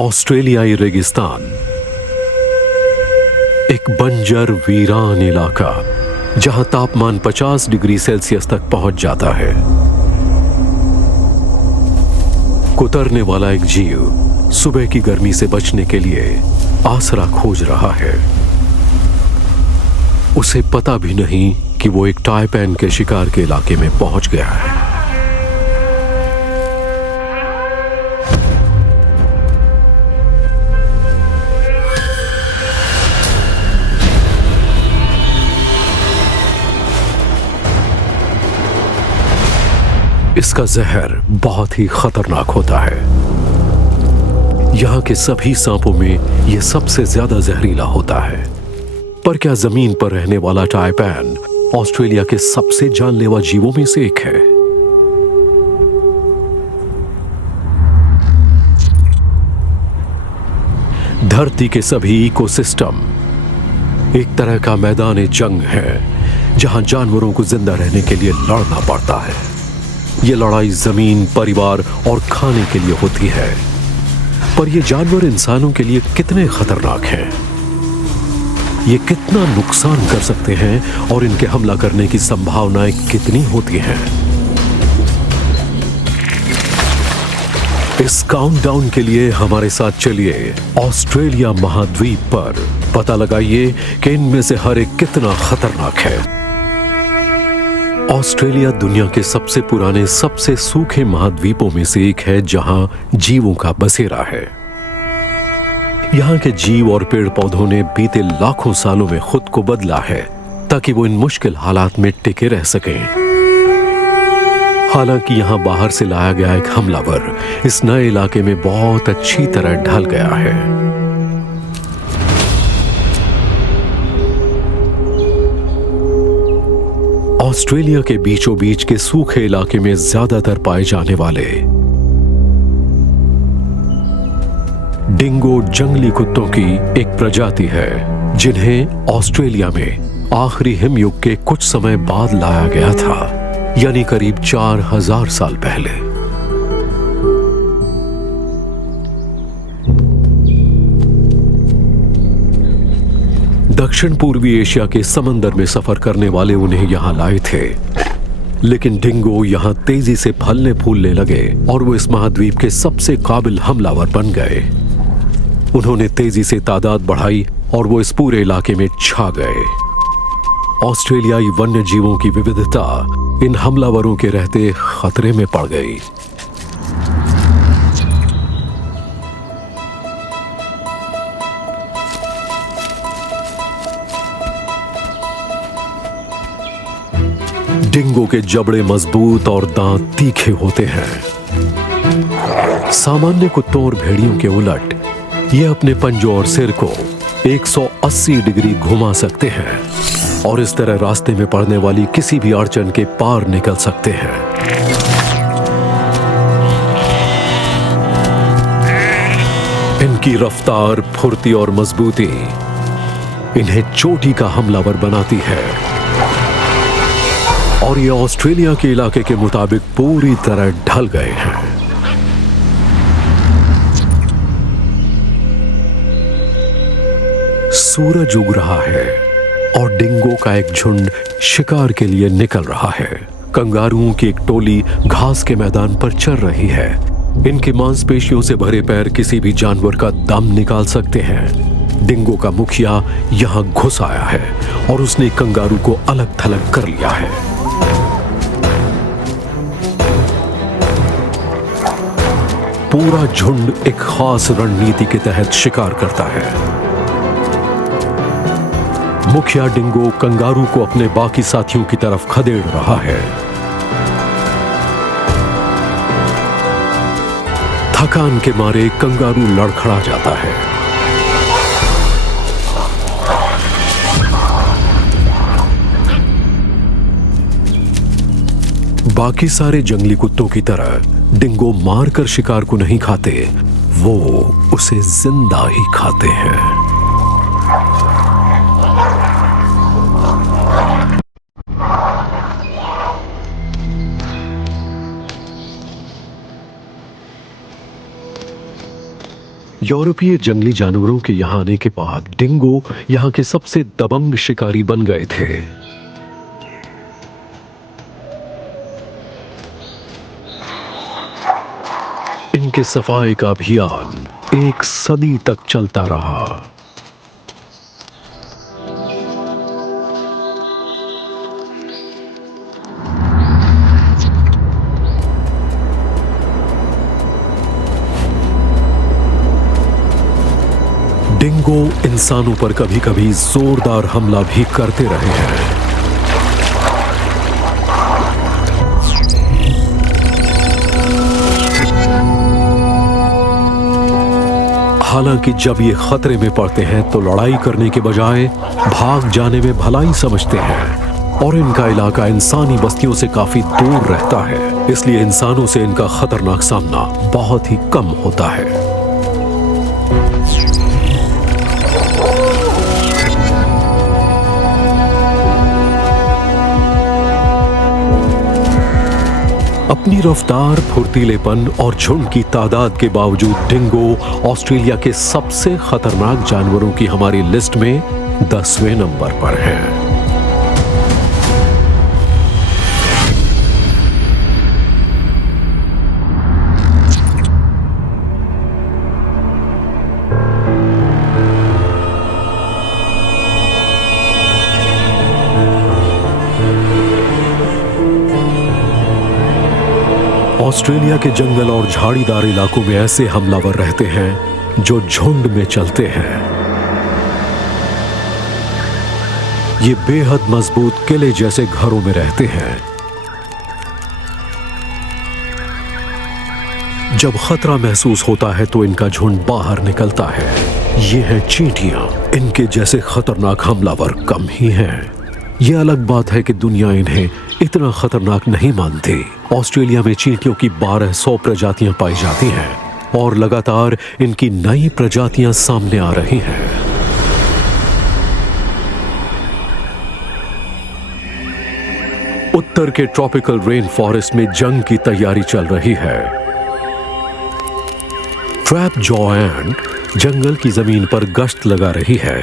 ऑस्ट्रेलियाई रेगिस्तान, एक बंजर वीरान इलाका जहां तापमान 50 डिग्री सेल्सियस तक पहुंच जाता है। कुतरने वाला एक जीव सुबह की गर्मी से बचने के लिए आसरा खोज रहा है। उसे पता भी नहीं कि वो एक टाइपैन के शिकार के इलाके में पहुंच गया है। इसका जहर बहुत ही खतरनाक होता है। यहां के सभी सांपों में यह सबसे ज्यादा जहरीला होता है। पर क्या जमीन पर रहने वाला टाइपैन ऑस्ट्रेलिया के सबसे जानलेवा जीवों में से एक है? धरती के सभी इकोसिस्टम एक तरह का मैदान जंग है जहां जानवरों को जिंदा रहने के लिए लड़ना पड़ता है। यह लड़ाई जमीन, परिवार और खाने के लिए होती है। पर ये जानवर इंसानों के लिए कितने खतरनाक हैं? ये कितना नुकसान कर सकते हैं और इनके हमला करने की संभावनाएं कितनी होती हैं? इस काउंटडाउन के लिए हमारे साथ चलिए ऑस्ट्रेलिया महाद्वीप पर। पता लगाइए कि इनमें से हर एक कितना खतरनाक है। ऑस्ट्रेलिया दुनिया के सबसे पुराने, सबसे सूखे महाद्वीपों में से एक है जहां जीवों का बसेरा है। यहां के जीव और पेड़ पौधों ने बीते लाखों सालों में खुद को बदला है ताकि वो इन मुश्किल हालात में टिके रह सकें। हालांकि यहां बाहर से लाया गया एक हमलावर इस नए इलाके में बहुत अच्छी तरह ढल गया है। ऑस्ट्रेलिया के बीचों बीच के सूखे इलाके में ज्यादातर पाए जाने वाले डिंगो जंगली कुत्तों की एक प्रजाति है जिन्हें ऑस्ट्रेलिया में आखिरी हिमयुग के कुछ समय बाद लाया गया था, यानी करीब 4000 साल पहले। दक्षिण पूर्वी एशिया के समंदर में सफर करने वाले उन्हें यहां लाए थे, लेकिन डिंगो यहां तेजी से फलने फूलने लगे और वो इस महाद्वीप के सबसे काबिल हमलावर बन गए। उन्होंने तेजी से तादाद बढ़ाई और वो इस पूरे इलाके में छा गए। ऑस्ट्रेलियाई वन्य जीवों की विविधता इन हमलावरों के रहते खतरे में पड़ गई। डिंगो के जबड़े मजबूत और दांत तीखे होते हैं। सामान्य कुत्तों और भेड़ियों के उलट ये अपने पंजों और सिर को 180 डिग्री घुमा सकते हैं और इस तरह रास्ते में पड़ने वाली किसी भी अड़चन के पार निकल सकते हैं। इनकी रफ्तार, फुर्ती और मजबूती इन्हें चोटी का हमलावर बनाती है और ये ऑस्ट्रेलिया के इलाके के मुताबिक पूरी तरह ढल गए हैं। सूरज उग रहा है और डिंगो का एक झुंड शिकार के लिए निकल रहा है। कंगारुओं की एक टोली घास के मैदान पर चल रही है। इनके मांसपेशियों से भरे पैर किसी भी जानवर का दम निकाल सकते हैं। डिंगो का मुखिया यहां घुस आया है और उसने कंगारू को अलग थलग कर लिया है। पूरा झुंड एक खास रणनीति के तहत शिकार करता है। मुखिया डिंगो कंगारू को अपने बाकी साथियों की तरफ खदेड़ रहा है। थकान के मारे कंगारू लड़खड़ा जाता है। बाकी सारे जंगली कुत्तों की तरह डिंगो मारकर शिकार को नहीं खाते, वो उसे जिंदा ही खाते हैं। यूरोपीय जंगली जानवरों के यहाँ आने के बाद डिंगो यहाँ के सबसे दबंग शिकारी बन गए थे। इनके सफाई का अभियान एक सदी तक चलता रहा। डिंगो इंसानों पर कभी कभी जोरदार हमला भी करते रहे हैं। हालांकि जब ये खतरे में पड़ते हैं तो लड़ाई करने के बजाय भाग जाने में भलाई समझते हैं और इनका इलाका इंसानी बस्तियों से काफी दूर रहता है, इसलिए इंसानों से इनका खतरनाक सामना बहुत ही कम होता है। अपनी रफ्तार, फुर्तीलेपन और झुंड की तादाद के बावजूद डिंगो ऑस्ट्रेलिया के सबसे खतरनाक जानवरों की हमारी लिस्ट में 10वें नंबर पर हैं। ऑस्ट्रेलिया के जंगल और झाड़ीदार इलाकों में ऐसे हमलावर रहते हैं जो झुंड में चलते हैं। ये बेहद मजबूत किले जैसे घरों में रहते हैं। जब खतरा महसूस होता है तो इनका झुंड बाहर निकलता है। ये हैं चींटियां। इनके जैसे खतरनाक हमलावर कम ही हैं। यह अलग बात है कि दुनिया इन्हें इतना खतरनाक नहीं मानती। ऑस्ट्रेलिया में चींटियों की 1200 प्रजातियां पाई जाती हैं और लगातार इनकी नई प्रजातियां सामने आ रही हैं। उत्तर के ट्रॉपिकल रेन फॉरेस्ट में जंग की तैयारी चल रही है। ट्रैप जॉ एंट जंगल की जमीन पर गश्त लगा रही है,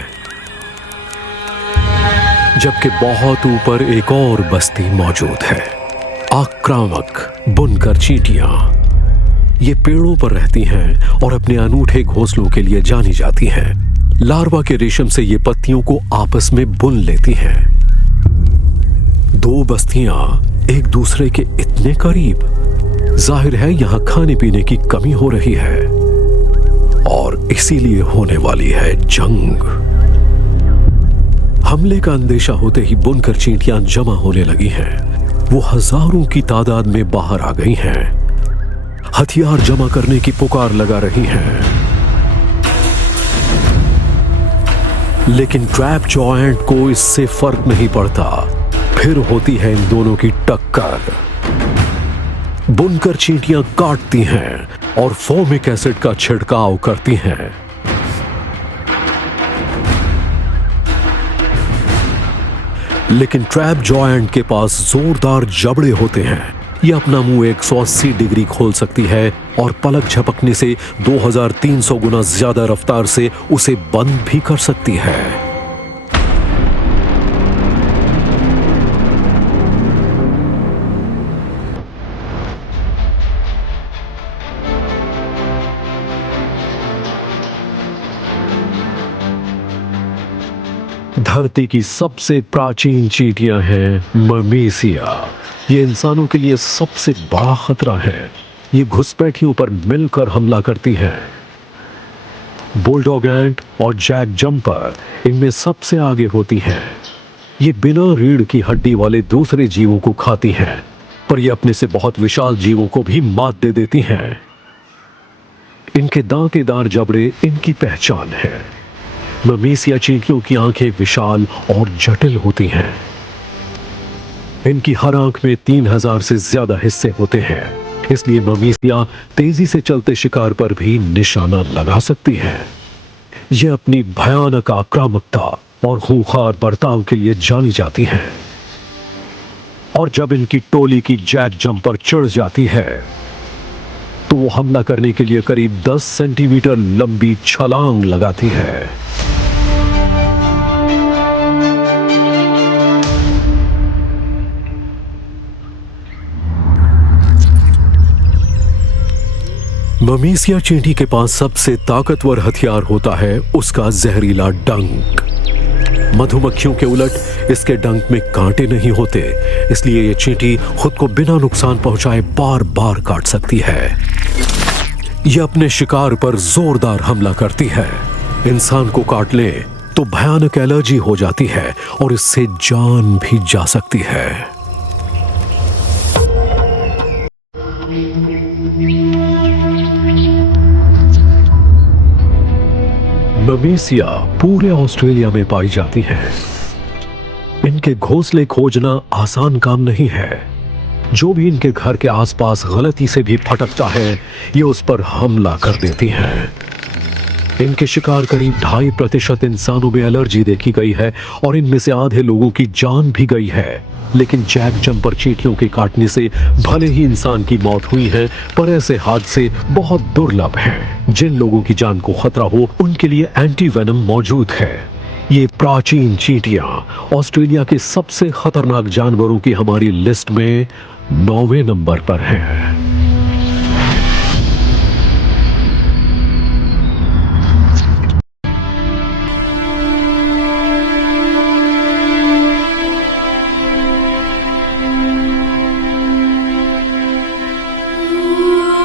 जबकि बहुत ऊपर एक और बस्ती मौजूद है, आक्रामक बुनकर चींटियां। ये पेड़ों पर रहती हैं और अपने अनूठे घोंसलों के लिए जानी जाती हैं। लार्वा के रेशम से ये पत्तियों को आपस में बुन लेती हैं। दो बस्तियां एक दूसरे के इतने करीब, जाहिर है यहां खाने पीने की कमी हो रही है और इसीलिए होने वाली है जंग। हमले का अंदेशा होते ही बुनकर चींटियां जमा होने लगी हैं। वो हजारों की तादाद में बाहर आ गई हैं, हथियार जमा करने की पुकार लगा रही हैं। लेकिन ट्रैप जॉ एंट को इससे फर्क नहीं पड़ता। फिर होती है इन दोनों की टक्कर। बुनकर चींटियां काटती हैं और फोमिक एसिड का छिड़काव करती हैं। लेकिन ट्रैप जॉ एंट के पास जोरदार जबड़े होते हैं। यह अपना मुंह 180 डिग्री खोल सकती है और पलक झपकने से 2300 गुना ज्यादा रफ्तार से उसे बंद भी कर सकती है। धरती की सबसे प्राचीन चींटियां हैं मर्मेसिया। ये इंसानों के लिए सबसे बड़ा खतरा है। ये घुसपैठियों पर मिलकर हमला करती हैं। बुलडॉग एंट और जैक जंपर इनमें सबसे आगे होती हैं। ये बिना रीढ़ की हड्डी वाले दूसरे जीवों को खाती हैं, पर ये अपने से बहुत विशाल जीवों को भी मात दे देती हैं। इनके दांतेदार जबड़े इनकी पहचान है। मर्मेसिया चींटियों की आंखें विशाल और जटिल होती हैं। इनकी हर आंख में 3000 से ज्यादा हिस्से होते हैं, इसलिए मर्मेसिया तेजी से चलते शिकार पर भी निशाना लगा सकती है। यह अपनी भयानक आक्रामकता और खूंखार बर्ताव के लिए जानी जाती हैं। और जब इनकी टोली की जैक जंपर चिढ़ जाती है तो वो हमला करने के लिए करीब 10 सेंटीमीटर लंबी छलांग लगाती है। ममीसिया चींटी के पास सबसे ताकतवर हथियार होता है उसका जहरीला डंक। मधुमक्खियों के उलट इसके डंक में कांटे नहीं होते, इसलिए ये चींटी खुद को बिना नुकसान पहुंचाए बार बार काट सकती है। ये अपने शिकार पर जोरदार हमला करती है। इंसान को काट ले तो भयानक एलर्जी हो जाती है और इससे जान भी जा सकती है। ममीसिया पूरे ऑस्ट्रेलिया में पाई जाती हैं। इनके घोंसले खोजना आसान काम नहीं है। जो भी इनके घर के आसपास गलती से भी फटकता है, ये उस पर हमला कर देती हैं। इनके शिकार करीब 2.5% इंसानों में एलर्जी देखी गई है और इनमें से आधे लोगों की जान भी गई है। लेकिन जैक जंपर चींटियों के काटने से भले ही इंसान की मौत हुई है, पर ऐसे हादसे बहुत दुर्लभ हैं। जिन लोगों की जान को खतरा हो, उनके लिए एंटी वेनम मौजूद है। ये प्राचीन चींटियां ऑस्ट्रेलिया के सबसे खतरनाक जानवरों की हमारी लिस्ट में 9वें नंबर पर हैं।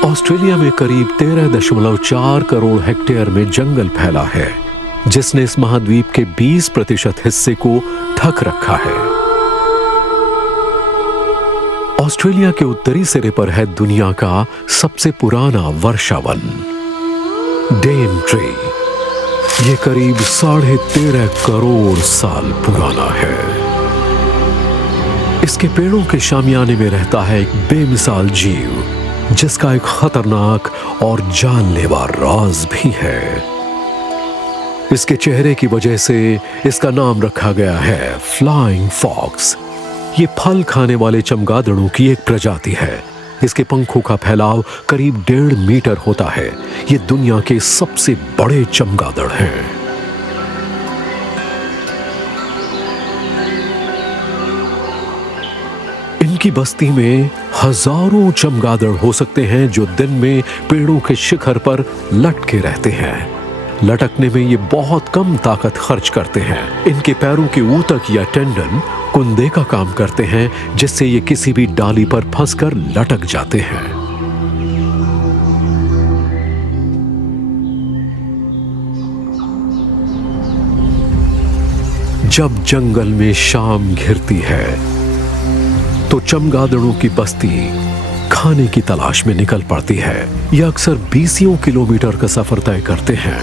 ऑस्ट्रेलिया में करीब 13.4 करोड़ हेक्टेयर में जंगल फैला है, जिसने इस महाद्वीप के 20% हिस्से को ढक रखा है। ऑस्ट्रेलिया के उत्तरी सिरे पर है दुनिया का सबसे पुराना वर्षावन, डेन ट्री। ये करीब 13.5 करोड़ साल पुराना है। इसके पेड़ों के शामियाने में रहता है एक बेमिसाल जीव, जिसका एक खतरनाक और जानलेवा राज भी है। इसके चेहरे की वजह से इसका नाम रखा गया है फ्लाइंग फॉक्स। ये फल खाने वाले चमगादड़ों की एक प्रजाति है। इसके पंखों का फैलाव करीब 1.5 मीटर होता है। ये दुनिया के सबसे बड़े चमगादड़ हैं। इनकी बस्ती में हजारों चमगादड़ हो सकते हैं, जो दिन में पेड़ों के शिखर पर लटके रहते हैं। लटकने में ये बहुत कम ताकत खर्च करते हैं। इनके पैरों के ऊतक या टेंडन कुंदे का काम करते हैं, जिससे ये किसी भी डाली पर फंसकर लटक जाते हैं। जब जंगल में शाम घिरती है तो चमगादड़ों की बस्ती खाने की तलाश में निकल पड़ती है। यह अक्सर 20 किलोमीटर का सफर तय करते हैं।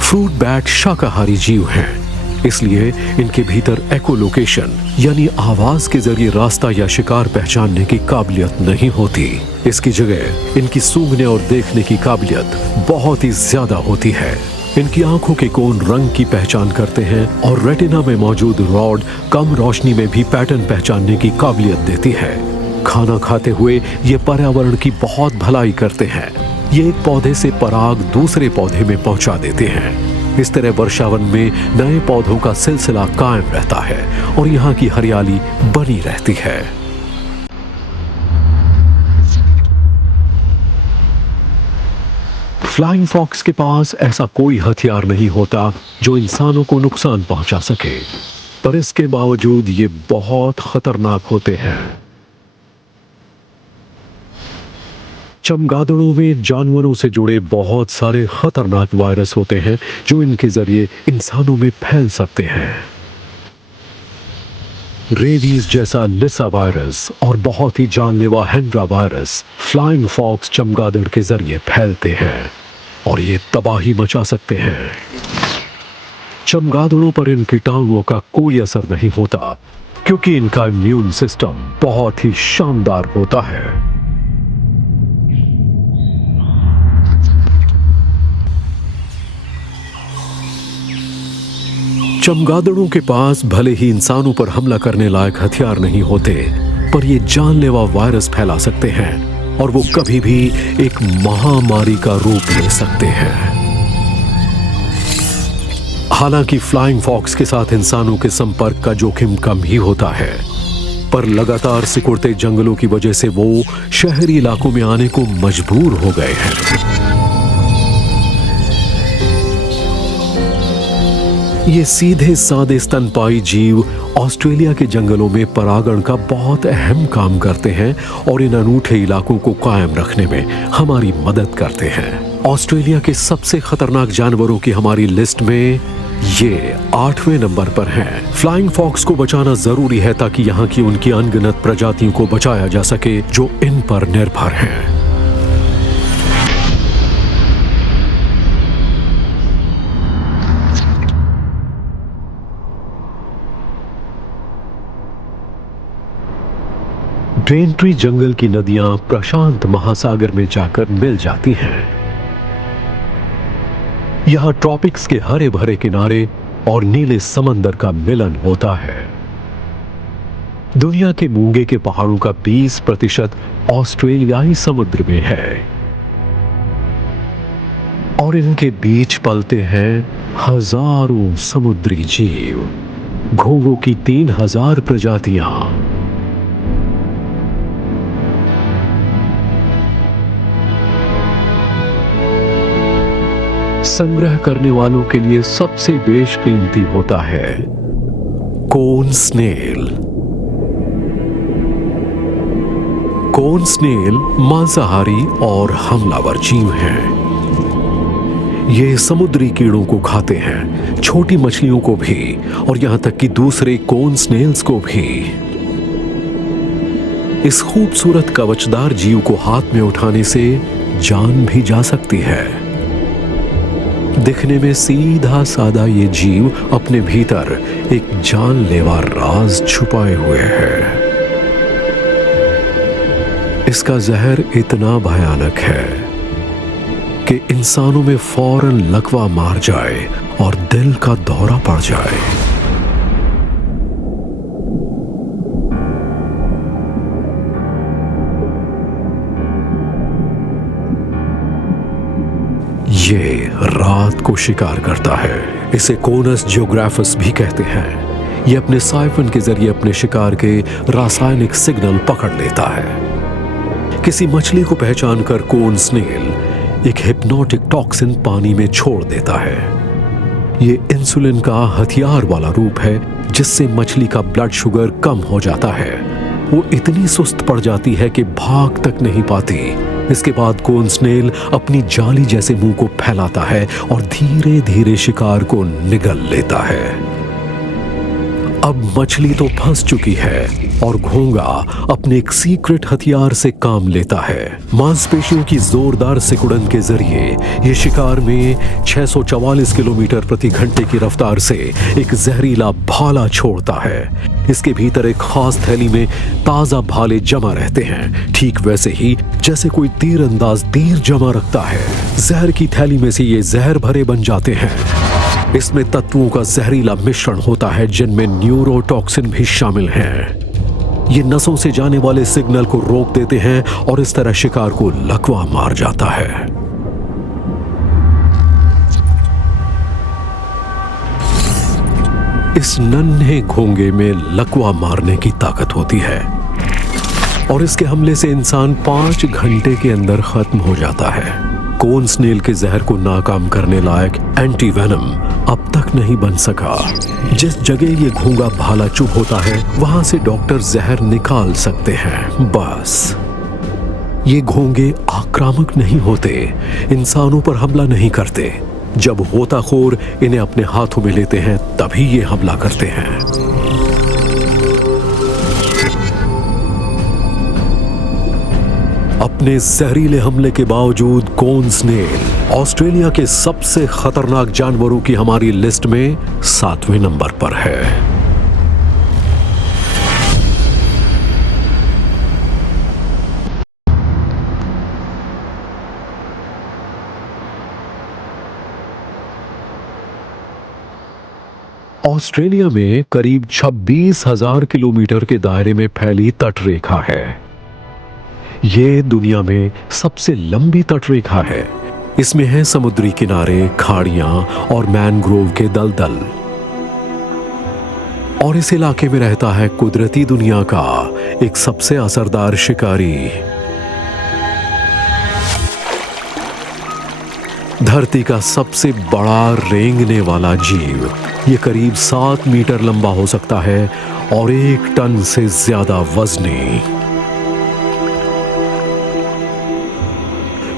फ्रूट बैट शाकाहारी जीव हैं, इसलिए इनके भीतर एकोलोकेशन यानी आवाज के जरिए रास्ता या शिकार पहचानने की काबिलियत नहीं होती। इसकी जगह इनकी सूंघने और देखने की काबिलियत बहुत ही ज्यादा होती है। इनकी आंखों के कोन रंग की पहचान करते हैं और रेटिना में मौजूद रॉड कम रोशनी में भी पैटर्न पहचानने की काबिलियत देती है। खाना खाते हुए ये पर्यावरण की बहुत भलाई करते हैं। ये एक पौधे से पराग दूसरे पौधे में पहुंचा देते हैं। इस तरह वर्षावन में नए पौधों का सिलसिला कायम रहता है और यहाँ की हरियाली बनी रहती है। फ्लाइंग फॉक्स के पास ऐसा कोई हथियार नहीं होता जो इंसानों को नुकसान पहुंचा सके, पर इसके बावजूद ये बहुत खतरनाक होते हैं। चमगादड़ों में जानवरों से जुड़े बहुत सारे खतरनाक वायरस होते हैं, जो इनके जरिए इंसानों में फैल सकते हैं। रेबीज जैसा लिसा वायरस और बहुत ही जानलेवा हेंड्रा वायरस फ्लाइंग फॉक्स चमगादड़ के जरिए फैलते हैं और ये तबाही मचा सकते हैं। चमगादड़ों पर इन कीटाणुओं का कोई असर नहीं होता, क्योंकि इनका इम्यून सिस्टम बहुत ही शानदार होता है। चमगादड़ों के पास भले ही इंसानों पर हमला करने लायक हथियार नहीं होते, पर ये जानलेवा वायरस फैला सकते हैं। और वो कभी भी एक महामारी का रूप ले सकते हैं। हालांकि फ्लाइंग फॉक्स के साथ इंसानों के संपर्क का जोखिम कम ही होता है, पर लगातार सिकुड़ते जंगलों की वजह से वो शहरी इलाकों में आने को मजबूर हो गए हैं। ये सीधे सादे स्तनपायी जीव ऑस्ट्रेलिया के जंगलों में परागण का बहुत अहम काम करते हैं और इन अनूठे इलाकों को कायम रखने में हमारी मदद करते हैं। ऑस्ट्रेलिया के सबसे खतरनाक जानवरों की हमारी लिस्ट में ये 8वें नंबर पर हैं। फ्लाइंग फॉक्स को बचाना जरूरी है ताकि यहाँ की उनकी अनगिनत प्रजातियों को बचाया जा सके जो इन पर निर्भर हैं। डेंट्री जंगल की नदियां प्रशांत महासागर में जाकर मिल जाती हैं। यहां ट्रॉपिक्स के हरे भरे किनारे और नीले समंदर का मिलन होता है। दुनिया के मूंगे के पहाड़ों का 20% ऑस्ट्रेलियाई समुद्र में है और इनके बीच पलते हैं हजारों समुद्री जीव, घोंघों की 3000 प्रजातियां। संग्रह करने वालों के लिए सबसे बेशकीमती होता है कोन स्नेल। कोन स्नेल मांसाहारी और हमलावर जीव हैं। ये समुद्री कीड़ों को खाते हैं, छोटी मछलियों को भी और यहां तक कि दूसरे कोन स्नेल्स को भी। इस खूबसूरत कवचदार जीव को हाथ में उठाने से जान भी जा सकती है। दिखने में सीधा सादा ये जीव अपने भीतर एक जानलेवा राज छुपाए हुए है। इसका जहर इतना भयानक है कि इंसानों में फौरन लकवा मार जाए और दिल का दौरा पड़ जाए। ये रात को शिकार करता है। इसे कोनस जियोग्राफस भी कहते हैं। ये अपने साइफन के जरिए अपने शिकार के रासायनिक सिग्नल पकड़ लेता है। किसी मछली को पहचान कर कोन स्नेल एक हिप्नोटिक टॉक्सिन पानी में छोड़ देता है। ये इंसुलिन का हथियार वाला रूप है जिससे मछली का ब्लड शुगर कम हो जाता है। वो इतनी सुस्त पड़ जाती है कि भाग तक नहीं पाती। इसके बाद कोन स्नेल अपनी जाली जैसे मुंह को फैलाता है और धीरे धीरे शिकार को निगल लेता है। अब मछली तो फंस चुकी है और घोंगा अपने एक सीक्रेट हथियार से काम लेता है। मांसपेशियों की जोरदार सिकुड़न के जरिए ये शिकार में 644 किलोमीटर प्रति घंटे की रफ्तार से एक जहरीला भाला छोड़ता है। इसके भीतर एक खास थैली में ताजा भाले जमा रहते हैं, ठीक वैसे ही जैसे कोई तीरंदाज तीर जमा रखता है। जहर की थैली में से ये जहर भरे बन जाते हैं। इसमें तत्वों का जहरीला मिश्रण होता है जिनमें न्यूरोटॉक्सिन भी शामिल हैं। ये नसों से जाने वाले सिग्नल को रोक देते हैं और इस तरह शिकार को लकवा मार जाता है। इस नन्हे घोंगे में लकवा मारने की ताकत होती है और इसके हमले से इंसान 5 घंटे के अंदर खत्म हो जाता है। कोन स्नेल के जहर को नाकाम करने लायक एंटीवेनम अब तक नहीं बन सका। जिस जगह ये घोंगा भाला चुभ होता है वहां से डॉक्टर जहर निकाल सकते हैं, बस। ये घोंगे आक्रामक नहीं होते, इंसानों पर हमला नहीं करते। जब गोताखोर इन्हें अपने हाथों में लेते हैं तभी ये हमला करते हैं। अपने जहरीले हमले के बावजूद कोन स्नेल ऑस्ट्रेलिया के सबसे खतरनाक जानवरों की हमारी लिस्ट में 7वें नंबर पर है। ऑस्ट्रेलिया में करीब 26,000 किलोमीटर के दायरे में फैली तटरेखा है। ये दुनिया में सबसे लंबी तटरेखा है। इसमें है समुद्री किनारे, खाड़ियां और मैनग्रोव के दलदल। और इस इलाके में रहता है कुदरती दुनिया का एक सबसे असरदार शिकारी। धरती का सबसे बड़ा रेंगने वाला जीव। ये करीब 7 मीटर लंबा हो सकता है और 1 टन से ज्यादा वजनी।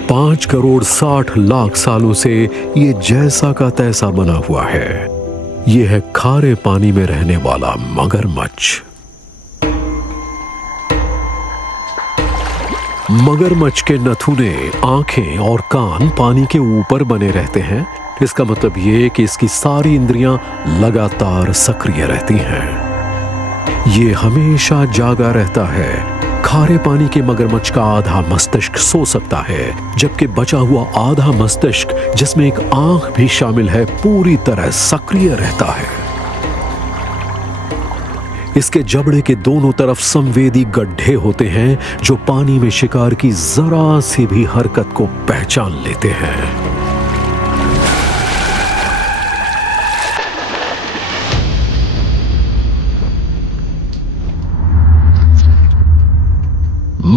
5 करोड़ 60 लाख सालों से ये जैसा का तैसा बना हुआ है। ये है खारे पानी में रहने वाला मगरमच्छ। मगरमच्छ के नथुने, आंखें और कान पानी के ऊपर बने रहते हैं। इसका मतलब ये कि इसकी सारी इंद्रियां लगातार सक्रिय रहती हैं। ये हमेशा जागा रहता है। खारे पानी के मगरमच्छ का आधा मस्तिष्क सो सकता है, जबकि बचा हुआ आधा मस्तिष्क, जिसमें एक आंख भी शामिल है, पूरी तरह सक्रिय रहता है। इसके जबड़े के दोनों तरफ संवेदी गड्ढे होते हैं जो पानी में शिकार की जरा सी भी हरकत को पहचान लेते हैं।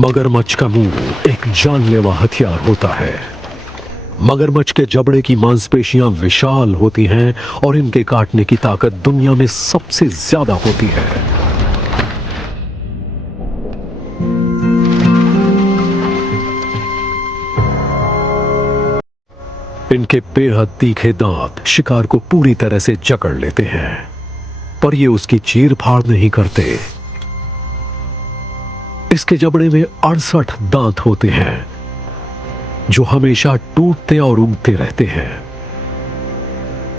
मगरमच्छ का मुंह एक जानलेवा हथियार होता है। मगरमच्छ के जबड़े की मांसपेशियां विशाल होती हैं और इनके काटने की ताकत दुनिया में सबसे ज्यादा होती है। इनके बेहद तीखे दांत शिकार को पूरी तरह से जकड़ लेते हैं, पर ये उसकी चीर फाड़ नहीं करते। इसके जबड़े में 68 दांत होते हैं जो हमेशा टूटते और उगते रहते हैं।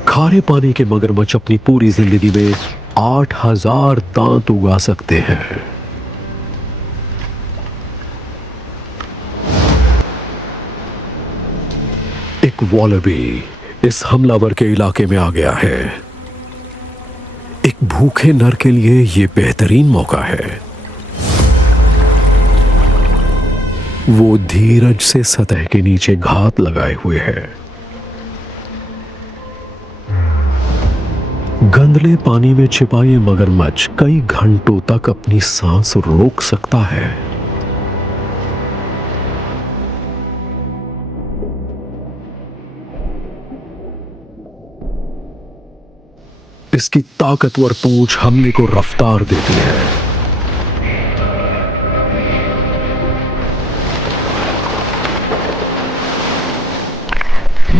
खारे पानी के मगरमच्छ अपनी पूरी जिंदगी में 8000 दांत उगा सकते हैं। एक वॉलबी इस हमलावर के इलाके में आ गया है। एक भूखे नर के लिए यह बेहतरीन मौका है। वो धीरज से सतह के नीचे घात लगाए हुए है। गंदले पानी में छिपा ये मगरमच्छ कई घंटों तक अपनी सांस रोक सकता है। इसकी ताकतवर पूंछ हमले को रफ्तार देती है।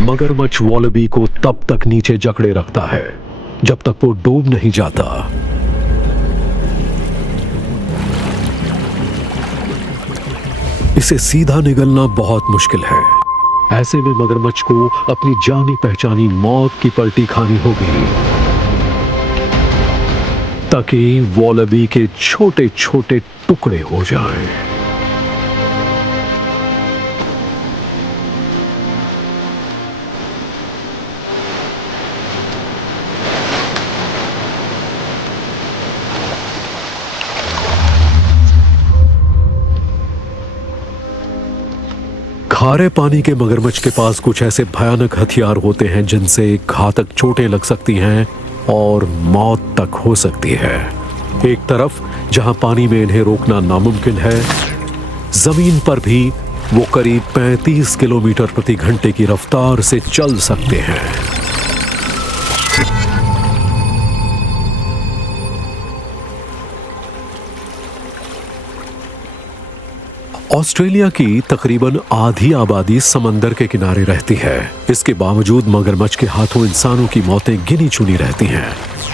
मगरमच्छ वॉलबी को तब तक नीचे जकड़े रखता है जब तक वो डूब नहीं जाता। इसे सीधा निगलना बहुत मुश्किल है। ऐसे में मगरमच्छ को अपनी जानी पहचानी मौत की पलटी खानी होगी ताकि वॉलबी के छोटे छोटे टुकड़े हो जाएं। खारे पानी के मगरमच्छ के पास कुछ ऐसे भयानक हथियार होते हैं जिनसे घातक चोटें लग सकती हैं और मौत तक हो सकती है। एक तरफ जहां पानी में इन्हें रोकना नामुमकिन है, जमीन पर भी वो करीब 35 किलोमीटर प्रति घंटे की रफ्तार से चल सकते हैं। ऑस्ट्रेलिया की तकरीबन आधी आबादी समंदर के किनारे रहती है। इसके बावजूद मगरमच्छ के हाथों इंसानों की मौतें गिनी चुनी रहती हैं।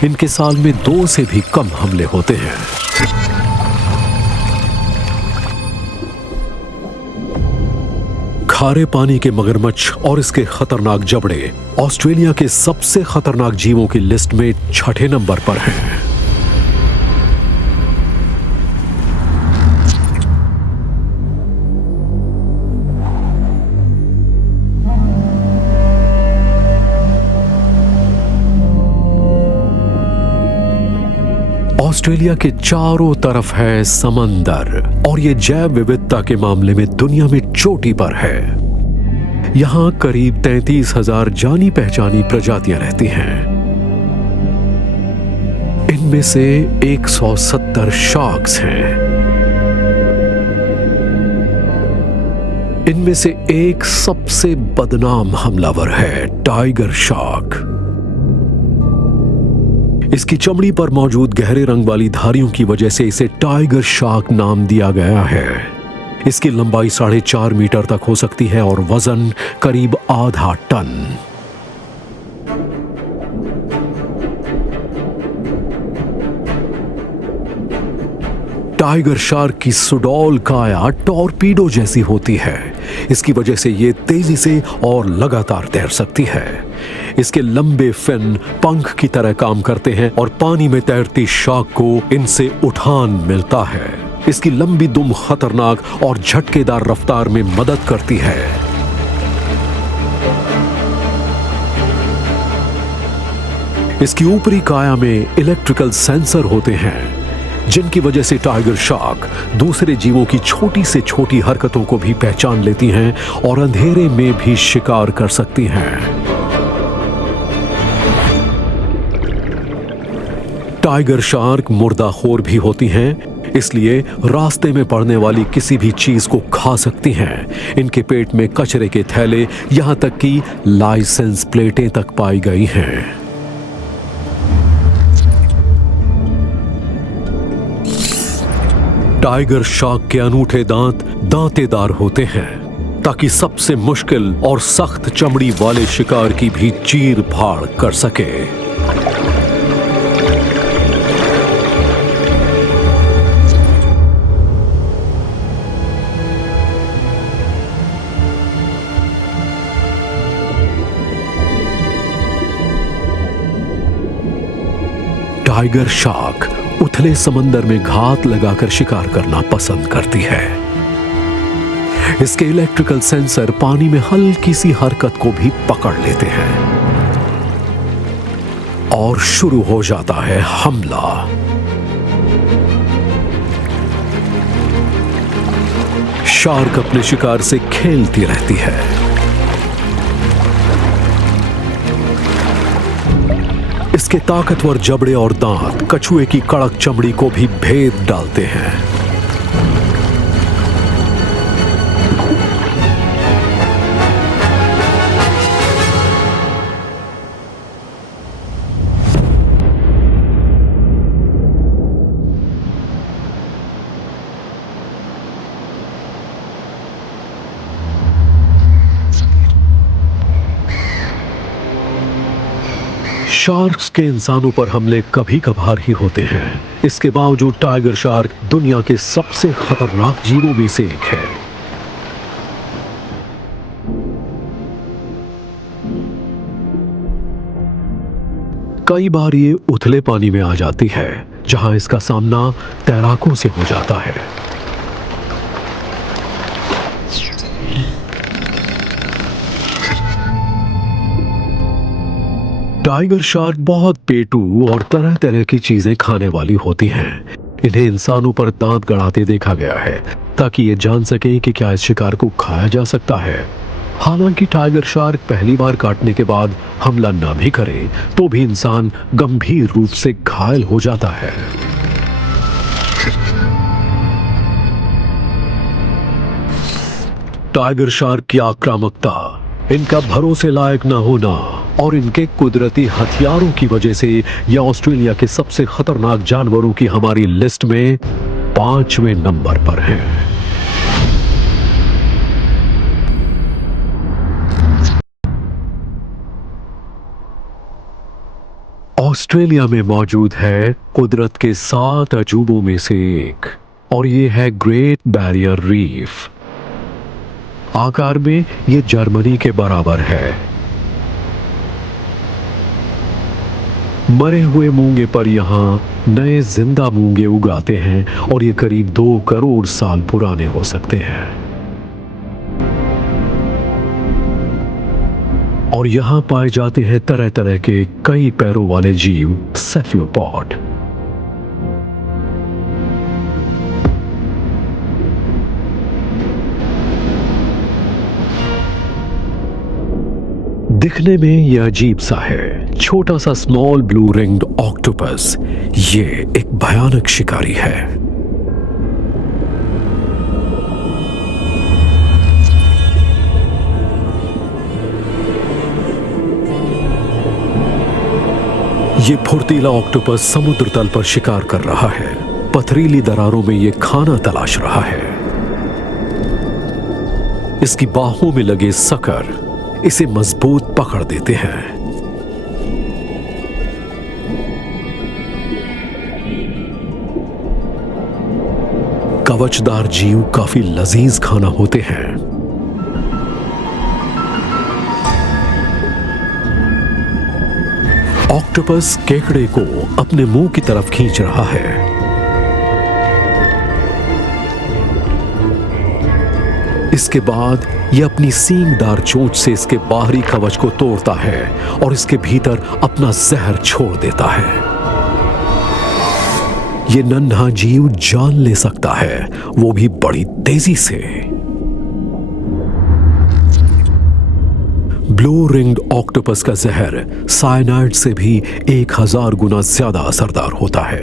इनके साल में 2 से भी कम हमले होते हैं। खारे पानी के मगरमच्छ और इसके खतरनाक जबड़े ऑस्ट्रेलिया के सबसे खतरनाक जीवों की लिस्ट में 6ठे नंबर पर हैं। ऑस्ट्रेलिया के चारों तरफ है समंदर और ये जैव विविधता के मामले में दुनिया में चोटी पर है। यहां करीब 33,000 जानी पहचानी प्रजातियां रहती हैं। इनमें से 170 शार्क्स हैं। इनमें से एक सबसे बदनाम हमलावर है टाइगर शार्क। इसकी चमड़ी पर मौजूद गहरे रंग वाली धारियों की वजह से इसे टाइगर शार्क नाम दिया गया है। इसकी लंबाई 4.5 मीटर तक हो सकती है और वजन करीब आधा टन। टाइगर शार्क की सुडौल काया टॉर्पीडो जैसी होती है। इसकी वजह से ये तेजी से और लगातार तैर सकती है। इसके लंबे फिन पंख की तरह काम करते हैं और पानी में तैरती शार्क को इनसे उठान मिलता है। इसकी लंबी दुम खतरनाक और झटकेदार रफ्तार में मदद करती है। इसकी ऊपरी काया में इलेक्ट्रिकल सेंसर होते हैं जिनकी वजह से टाइगर शार्क दूसरे जीवों की छोटी से छोटी हरकतों को भी पहचान लेती हैं और अंधेरे में भी शिकार कर सकती हैं। टाइगर शार्क मुर्दाखोर भी होती हैं, इसलिए रास्ते में पड़ने वाली किसी भी चीज को खा सकती हैं। इनके पेट में कचरे के थैले, यहां तक कि लाइसेंस प्लेटें तक पाई गई हैं। टाइगर शार्क के अनूठे दांत दांतेदार होते हैं ताकि सबसे मुश्किल और सख्त चमड़ी वाले शिकार की भी चीर फाड़ कर सके। टाइगर शार्क उथले समंदर में घात लगाकर शिकार करना पसंद करती है। इसके इलेक्ट्रिकल सेंसर पानी में हल्की सी हरकत को भी पकड़ लेते हैं और शुरू हो जाता है हमला। शार्क अपने शिकार से खेलती रहती है। इसके ताकतवर जबड़े और दांत कछुए की कड़क चमड़ी को भी भेद डालते हैं। शार्क्स के इंसानों पर हमले कभी कभार ही होते हैं। इसके बावजूद टाइगर शार्क दुनिया के सबसे खतरनाक जीवों में से एक है। कई बार ये उथले पानी में आ जाती है जहां इसका सामना तैराकों से हो जाता है। टाइगर शार्क बहुत पेटू और तरह तरह की चीजें खाने वाली होती हैं। इन्हें इंसानों पर दांत गड़ाते देखा गया है ताकि ये जान सके कि क्या इस शिकार को खाया जा सकता है। हालांकि टाइगर शार्क पहली बार काटने के बाद हमला न भी करे तो भी इंसान गंभीर रूप से घायल हो जाता है। टाइगर शार्क की आक्रामकता, इनका भरोसे लायक न होना और इनके कुदरती हथियारों की वजह से यह ऑस्ट्रेलिया के सबसे खतरनाक जानवरों की हमारी लिस्ट में 5वें नंबर पर है। ऑस्ट्रेलिया में मौजूद है कुदरत के 7 अजूबों में से एक और ये है ग्रेट बैरियर रीफ। आकार में ये जर्मनी के बराबर है। मरे हुए मूंगे पर यहां नए जिंदा मूंगे उगाते हैं और ये करीब 2 करोड़ साल पुराने हो सकते हैं। और यहां पाए जाते हैं तरह तरह के कई पैरों वाले जीव, सेफलोपॉड। दिखने में यह अजीब सा है, छोटा सा स्मॉल ब्लू रिंग्ड ऑक्टोपस। ये एक भयानक शिकारी है। ये फुर्तीला ऑक्टोपस समुद्र तल पर शिकार कर रहा है। पथरीली दरारों में ये खाना तलाश रहा है। इसकी बाहों में लगे सकर इसे मजबूत पकड़ देते हैं। कवचदार जीव काफी लजीज खाना होते हैं। ऑक्टोपस केकड़े को अपने मुंह की तरफ खींच रहा है। इसके बाद यह अपनी सींगदार चोंच से इसके बाहरी कवच को तोड़ता है और इसके भीतर अपना जहर छोड़ देता है। यह नन्हा जीव जान ले सकता है, वो भी बड़ी तेजी से। ब्लू रिंग्ड ऑक्टोपस का जहर साइनाइड से भी 1000 गुना ज्यादा असरदार होता है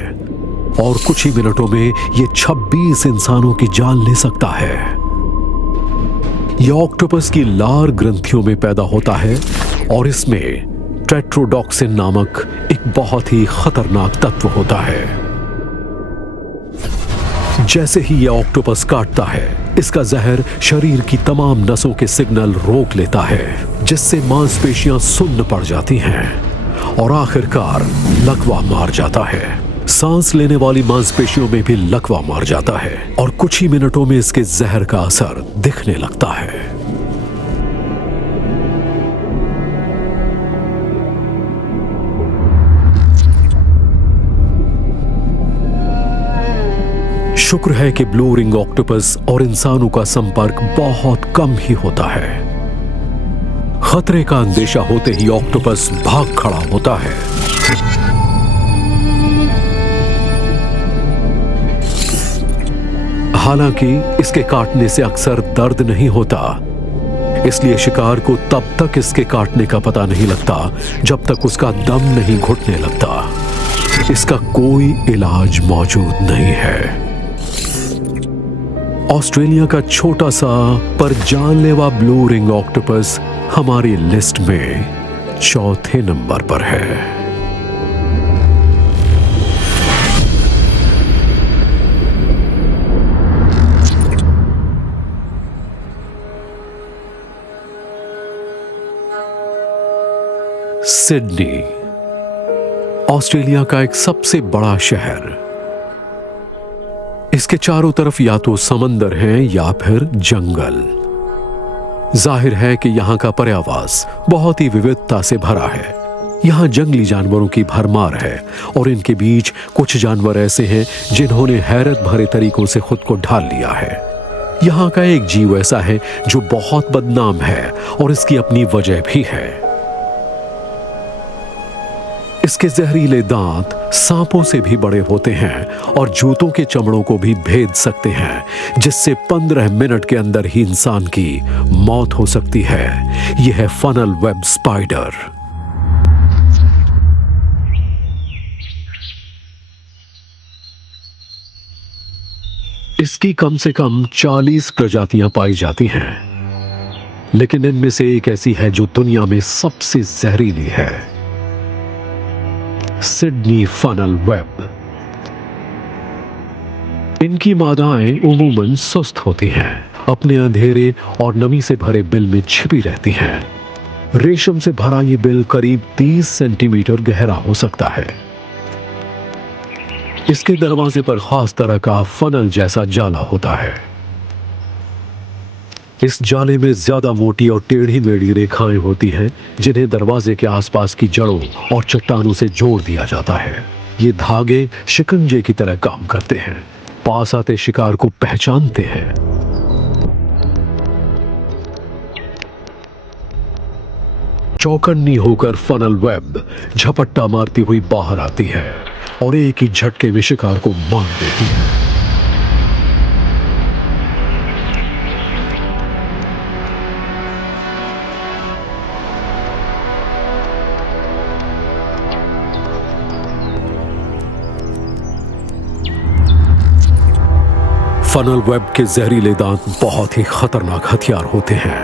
और कुछ ही मिनटों में यह 26 इंसानों की जान ले सकता है। यह ऑक्टोपस की लार ग्रंथियों में पैदा होता है और इसमें टेट्रोडॉक्सिन नामक एक बहुत ही खतरनाक तत्व होता है। जैसे ही यह ऑक्टोपस काटता है, इसका जहर शरीर की तमाम नसों के सिग्नल रोक लेता है, जिससे मांसपेशियां सुन्न पड़ जाती हैं और आखिरकार लकवा मार जाता है। सांस लेने वाली मांसपेशियों में भी लकवा मार जाता है और कुछ ही मिनटों में इसके जहर का असर दिखने लगता है। शुक्र है कि ब्लू रिंग ऑक्टोपस और इंसानों का संपर्क बहुत कम ही होता है। खतरे का अंदेशा होते ही ऑक्टोपस भाग खड़ा होता है। हालांकि इसके काटने से अक्सर दर्द नहीं होता, इसलिए शिकार को तब तक इसके काटने का पता नहीं लगता जब तक उसका दम नहीं घुटने लगता। इसका कोई इलाज मौजूद नहीं है। ऑस्ट्रेलिया का छोटा सा पर जानलेवा ब्लू रिंग ऑक्टोपस हमारी लिस्ट में चौथे नंबर पर है। सिडनी, ऑस्ट्रेलिया का एक सबसे बड़ा शहर। इसके चारों तरफ या तो समंदर है या फिर जंगल। जाहिर है कि यहां का पर्यावास बहुत ही विविधता से भरा है। यहां जंगली जानवरों की भरमार है और इनके बीच कुछ जानवर ऐसे हैं जिन्होंने हैरत भरे तरीकों से खुद को ढाल लिया है। यहां का एक जीव ऐसा है जो बहुत बदनाम है और इसकी अपनी वजह भी है। इसके जहरीले दांत सांपों से भी बड़े होते हैं और जूतों के चमड़ों को भी भेद सकते हैं, जिससे 15 मिनट के अंदर ही इंसान की मौत हो सकती है। यह है फनल वेब स्पाइडर। इसकी कम से कम 40 प्रजातियां पाई जाती हैं, लेकिन इनमें से एक ऐसी है जो दुनिया में सबसे जहरीली है, सिडनी फनल वेब। इनकी मादाएं उमूमन सुस्त होती हैं, अपने अंधेरे और नमी से भरे बिल में छिपी रहती हैं। रेशम से भरा ये बिल करीब 30 सेंटीमीटर गहरा हो सकता है। इसके दरवाजे पर खास तरह का फनल जैसा जाला होता है। इस जाले में ज्यादा मोटी और टेढ़ी मेढ़ी रेखाएं होती हैं, जिन्हें दरवाजे के आसपास की जड़ों और चट्टानों से जोड़ दिया जाता है। ये धागे शिकंजे की तरह काम करते हैं, पास आते शिकार को पहचानते हैं। चौकन्नी होकर फनल वेब झपट्टा मारती हुई बाहर आती है और एक ही झटके में शिकार को मार देती है। फनल वेब के जहरीले दांत बहुत ही खतरनाक हथियार होते हैं।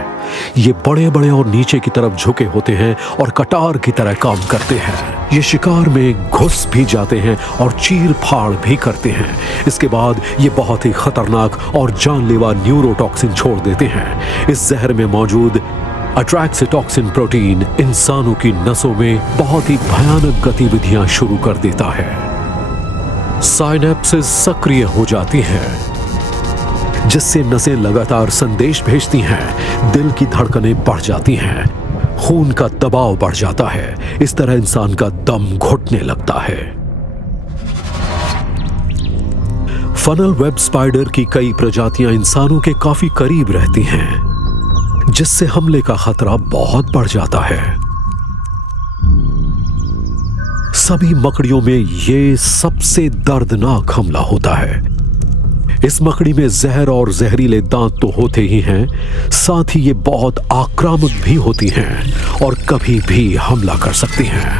ये बड़े बड़े और नीचे की तरफ झुके होते हैं और कटार की तरह काम करते हैं। ये शिकार में घुस भी जाते हैं और चीर फाड़ भी करते हैं। इसके बाद ये बहुत ही खतरनाक और जानलेवा न्यूरोटॉक्सिन छोड़ देते हैं। इस जहर में मौजूद अट्रैक्सिटॉक्सिन प्रोटीन इंसानों की नसों में बहुत ही भयानक गतिविधियां शुरू कर देता है। साइनेप्सिस सक्रिय हो जाती हैं, जिससे नसें लगातार संदेश भेजती हैं, दिल की धड़कनें बढ़ जाती हैं, खून का दबाव बढ़ जाता है। इस तरह इंसान का दम घुटने लगता है। फनल वेब स्पाइडर की कई प्रजातियां इंसानों के काफी करीब रहती हैं, जिससे हमले का खतरा बहुत बढ़ जाता है। सभी मकड़ियों में यह सबसे दर्दनाक हमला होता है। इस मकड़ी में जहर और जहरीले दांत तो होते ही हैं, साथ ही ये बहुत आक्रामक भी होती हैं और कभी भी हमला कर सकती हैं।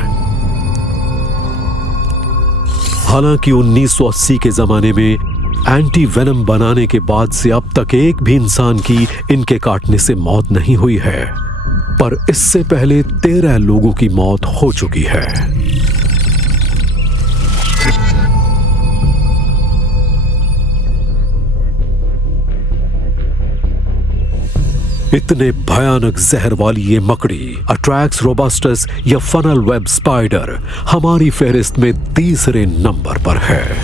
हालांकि 1980 के जमाने में एंटी वेनम बनाने के बाद से अब तक एक भी इंसान की इनके काटने से मौत नहीं हुई है, पर इससे पहले 13 लोगों की मौत हो चुकी है। इतने भयानक जहर वाली ये मकड़ी अट्रैक्स रोबस्टस या फनल वेब स्पाइडर हमारी फहरिस्त में तीसरे नंबर पर है।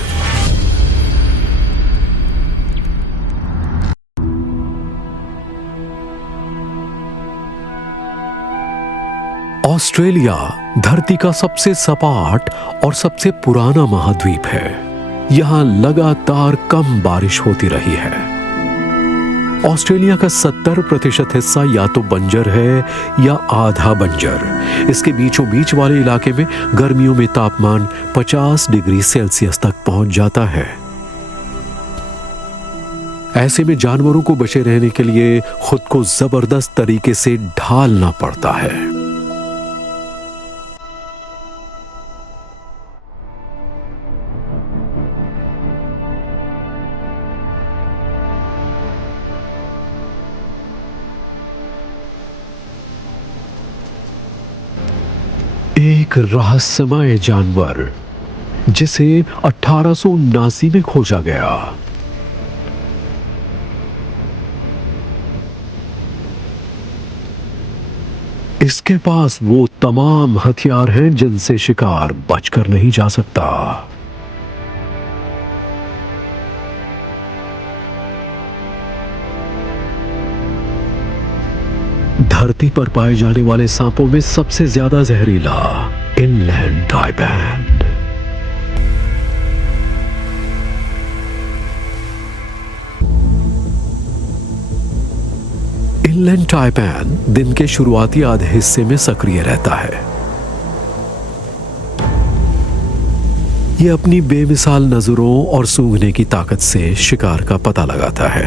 ऑस्ट्रेलिया धरती का सबसे सपाट और सबसे पुराना महाद्वीप है। यहां लगातार कम बारिश होती रही है। ऑस्ट्रेलिया का 70% हिस्सा या तो बंजर है या आधा बंजर। इसके बीचों बीच वाले इलाके में गर्मियों में तापमान 50 डिग्री सेल्सियस तक पहुंच जाता है। ऐसे में जानवरों को बचे रहने के लिए खुद को जबरदस्त तरीके से ढालना पड़ता है। एक रहस्यमय जानवर जिसे 1879 में खोजा गया। इसके पास वो तमाम हथियार हैं जिनसे शिकार बचकर नहीं जा सकता। धरती पर पाए जाने वाले सांपों में सबसे ज्यादा जहरीला इनलैंड टाइपैन। इनलैंड टाइपैन दिन के शुरुआती आधे हिस्से में सक्रिय रहता है। यह अपनी बेमिसाल नजरों और सूंघने की ताकत से शिकार का पता लगाता है।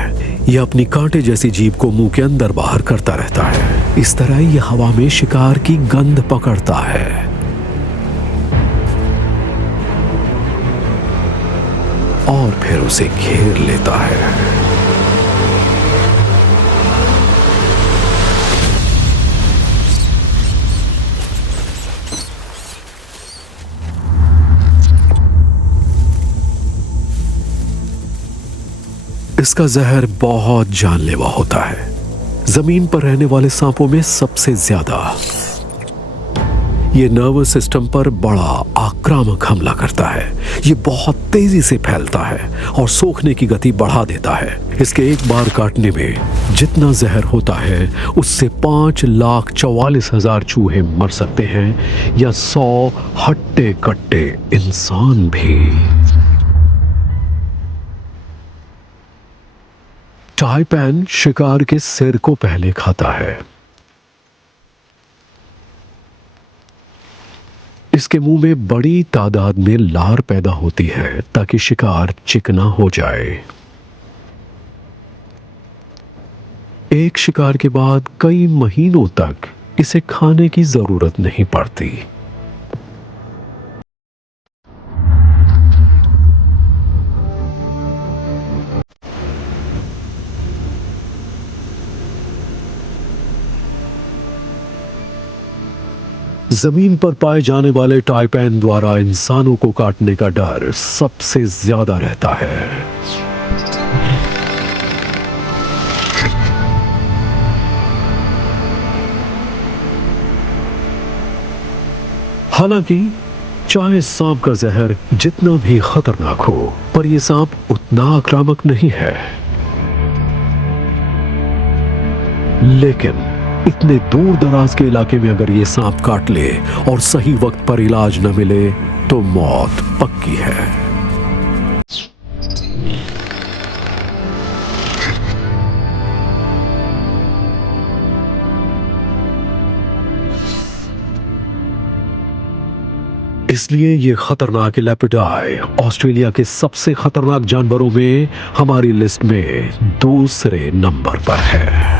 यह अपनी कांटे जैसी जीभ को मुंह के अंदर बाहर करता रहता है। इस तरह यह हवा में शिकार की गंध पकड़ता है। और फिर उसे घेर लेता है। इसका जहर बहुत जानलेवा होता है। जमीन पर रहने वाले सांपों में सबसे ज्यादा ये नर्वस सिस्टम पर बड़ा आक्रामक हमला करता है। ये बहुत तेजी से फैलता है और सूखने की गति बढ़ा देता है। इसके एक बार काटने में जितना जहर होता है उससे 5,44,000 चूहे मर सकते हैं या 100 हट्टे कट्टे इंसान भी। टाइपैन शिकार के सिर को पहले खाता है। इसके मुंह में बड़ी तादाद में लार पैदा होती है ताकि शिकार चिकना हो जाए। एक शिकार के बाद कई महीनों तक इसे खाने की जरूरत नहीं पड़ती। जमीन पर पाए जाने वाले टाइपैन द्वारा इंसानों को काटने का डर सबसे ज्यादा रहता है। हालांकि चाहे सांप का जहर जितना भी खतरनाक हो, पर यह सांप उतना आक्रामक नहीं है। लेकिन इतने दूर दराज के इलाके में अगर ये सांप काट ले और सही वक्त पर इलाज न मिले तो मौत पक्की है। इसलिए ये खतरनाक लेपिडाई ऑस्ट्रेलिया के सबसे खतरनाक जानवरों में हमारी लिस्ट में दूसरे नंबर पर है।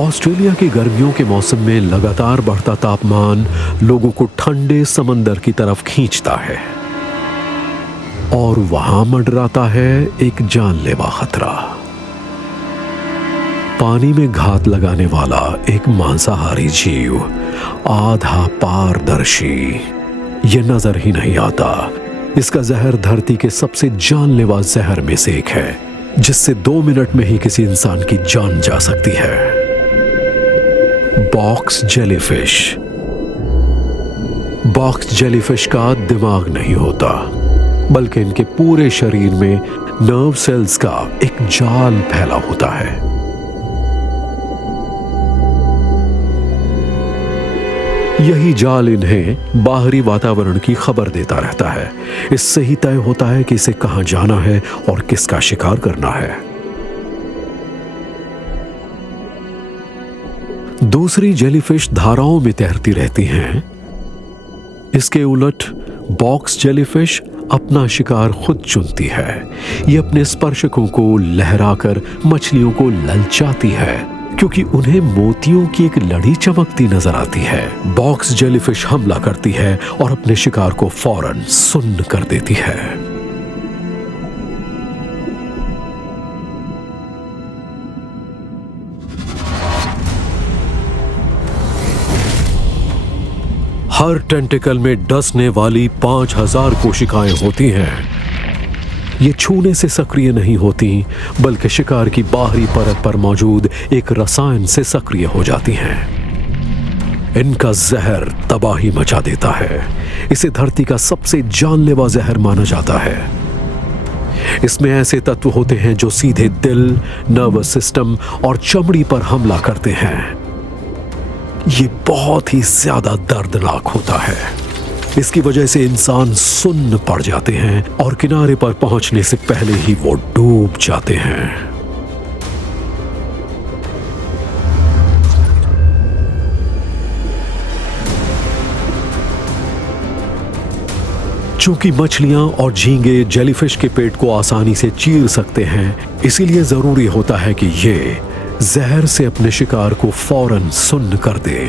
ऑस्ट्रेलिया की गर्मियों के मौसम में लगातार बढ़ता तापमान लोगों को ठंडे समंदर की तरफ खींचता है और वहां मंडराता है एक जानलेवा खतरा। पानी में घात लगाने वाला एक मांसाहारी जीव, आधा पारदर्शी, ये नजर ही नहीं आता। इसका जहर धरती के सबसे जानलेवा जहर में से एक है, जिससे 2 मिनट में ही किसी इंसान की जान जा सकती है। Box jellyfish. बॉक्स जेलीफिश का दिमाग नहीं होता, बल्कि इनके पूरे शरीर में नर्व सेल्स का एक जाल फैला होता है। यही जाल इन्हें बाहरी वातावरण की खबर देता रहता है। इससे ही तय होता है कि इसे कहां जाना है और किसका शिकार करना है। दूसरी जेलीफिश धाराओं में तैरती रहती हैं। इसके उलट बॉक्स जेलीफिश अपना शिकार खुद चुनती है। ये अपने स्पर्शकों को लहराकर मछलियों को ललचाती है, क्योंकि उन्हें मोतियों की एक लड़ी चमकती नजर आती है। बॉक्स जेलीफिश हमला करती है और अपने शिकार को फौरन सुन्न कर देती है। हर टेंटिकल में डसने वाली 5000 कोशिकाएं होती हैं। ये छूने से सक्रिय नहीं होती, बल्कि शिकार की बाहरी परत पर मौजूद एक रसायन से सक्रिय हो जाती हैं। इनका जहर तबाही मचा देता है। इसे धरती का सबसे जानलेवा जहर माना जाता है। इसमें ऐसे तत्व होते हैं जो सीधे दिल, नर्वस सिस्टम और चमड़ी पर हमला करते हैं। ये बहुत ही ज्यादा दर्दनाक होता है। इसकी वजह से इंसान सुन्न पड़ जाते हैं और किनारे पर पहुंचने से पहले ही वो डूब जाते हैं। चूंकि मछलियां और झींगे जेलीफिश के पेट को आसानी से चीर सकते हैं, इसीलिए जरूरी होता है कि ये जहर से अपने शिकार को फौरन सुन्न कर दे।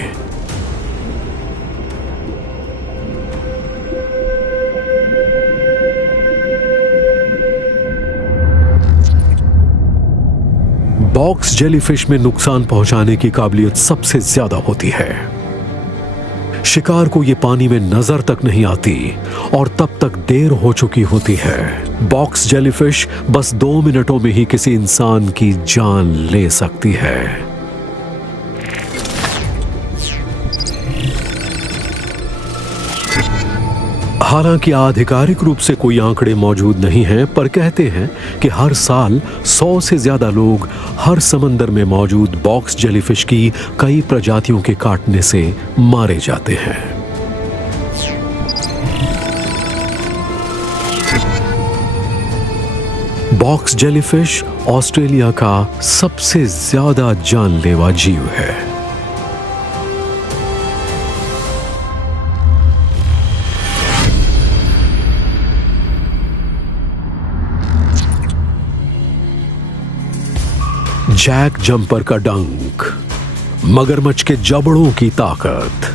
बॉक्स जेलीफिश में नुकसान पहुंचाने की काबिलियत सबसे ज्यादा होती है। शिकार को ये पानी में नजर तक नहीं आती और तब तक देर हो चुकी होती है। बॉक्स जेलीफिश बस 2 मिनटों में ही किसी इंसान की जान ले सकती है। हालांकि आधिकारिक रूप से कोई आंकड़े मौजूद नहीं हैं, पर कहते हैं कि हर साल 100 से ज्यादा लोग हर समंदर में मौजूद बॉक्स जेलीफिश की कई प्रजातियों के काटने से मारे जाते हैं। बॉक्स जेलीफिश ऑस्ट्रेलिया का सबसे ज्यादा जानलेवा जीव है। जैक जंपर का डंक, मगरमच्छ के जबड़ों की ताकत,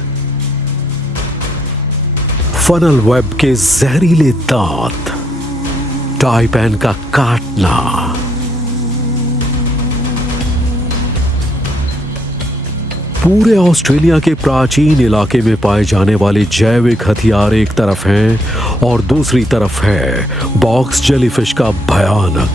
फनल वेब के जहरीले दांत, टाइपैन का काटना, पूरे ऑस्ट्रेलिया के प्राचीन इलाके में पाए जाने वाले जैविक हथियार एक तरफ हैं और दूसरी तरफ है बॉक्स जेलीफिश का भयानक